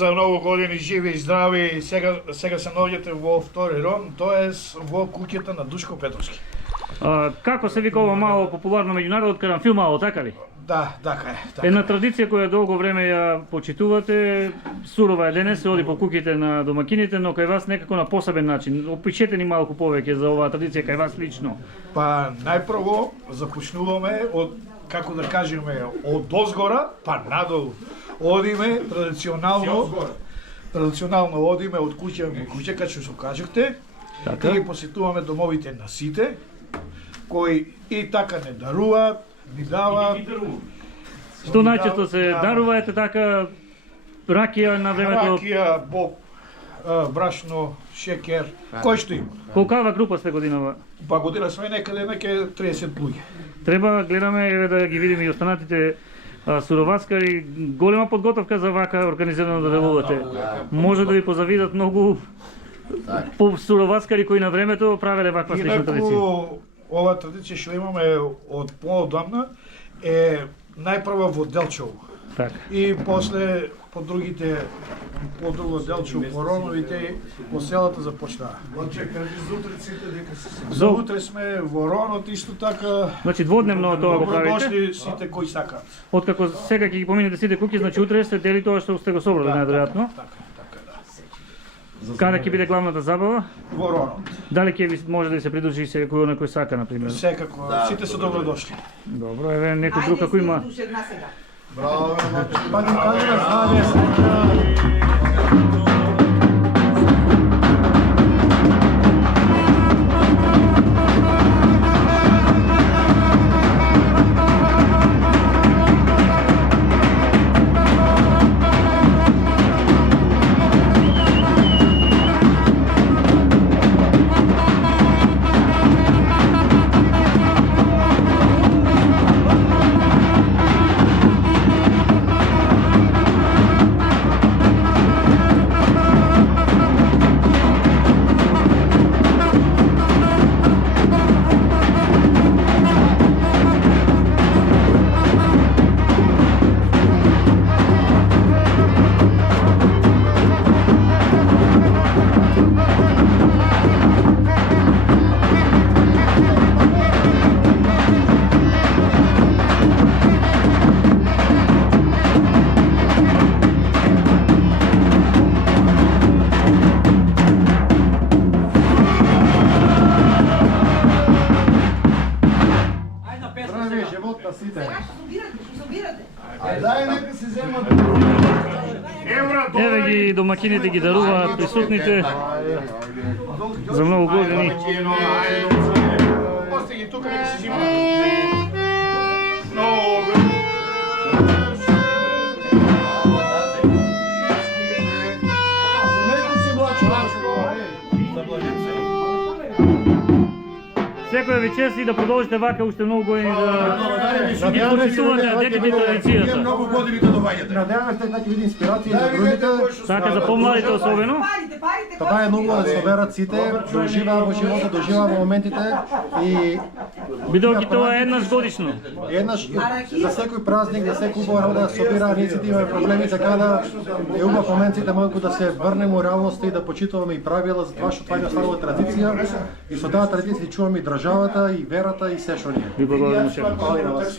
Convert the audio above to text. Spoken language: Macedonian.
за многу години живи и здрави. Сега се наоѓате во втори рон, тоест во куќата на Душко Петровски. Како се вика ова мало популарно меѓу народот карамфил мало, така ли? Да, така е. Така. Една традиција која долго време ја почитувате, сурова е денес, се оди по куќите на домакините, но кај вас некако на посебен начин. Опишете ни малку повеќе за оваа традиција кај вас лично. Па најпрво започнуваме од, како да кажеме, од озгора па надолу. Одиме традиционално одиме од куќа во куќа, како што кажавте. Така. И посетуваме домовите на сите, кои и така не даруваат, ни даваат. Што најчесто се дарува, ете така, ракија на времето? Ракија, боб, брашно, шекер, кој што има. Колкава група сте годинава? Па година сме некаде 30 луѓе. Треба, гледаме, еве да ги видиме и останатите суровацкари, голема подготовка за вака организирано да делувате. Може да ви позавидат многу по суровацкари кои на времето правеле ваква слична традиција. Инаку, ова традиција што имаме од поодамна е најпрва во Делчово. Така. И после по другите, по друго Делчово, по Роновите, по селата започнаа. За утре сме во Ронот исто така. Значи дводневно тоа го правите? Добродошли сите кои сакаат. Откако сега ќе ги поминете сите куќи, значи утре се дели тоа што сте го собрали најверојатно. Така, да. Каде ќе биде главната забава? Во Ронот. Дали ќе ви може да се придружи секој некој сака на пример? Секако, сите се добродошли. Добро, еве некој друг како има. Браво, па ни кажа знание. Еве ги домакините ги даруваат присутните за много години. После ги тука нека си взимат. Много. Секоја ви чести да продолжите вака уште многу години да ги почитувате деките и традицијата. Много години да доваѓате. Надеваме се така види инспирација за другите. Така за помладите особено. Тоа е многу да се соберат сите, да уживаа во животот, да уживаа во моментите и Бидејќи тоа е еднаш годишно. еднаш за секој празник, за секој убава работа да се собираат, ние сите имаме проблеми, така да е убав моментите малку да се врнеме у реалноста и да почитуваме и правила за тоа што тоа е останала традиција и со таа традиција чуваме и државата и верата и се што ние. Ви благодарам. Фала и на вас.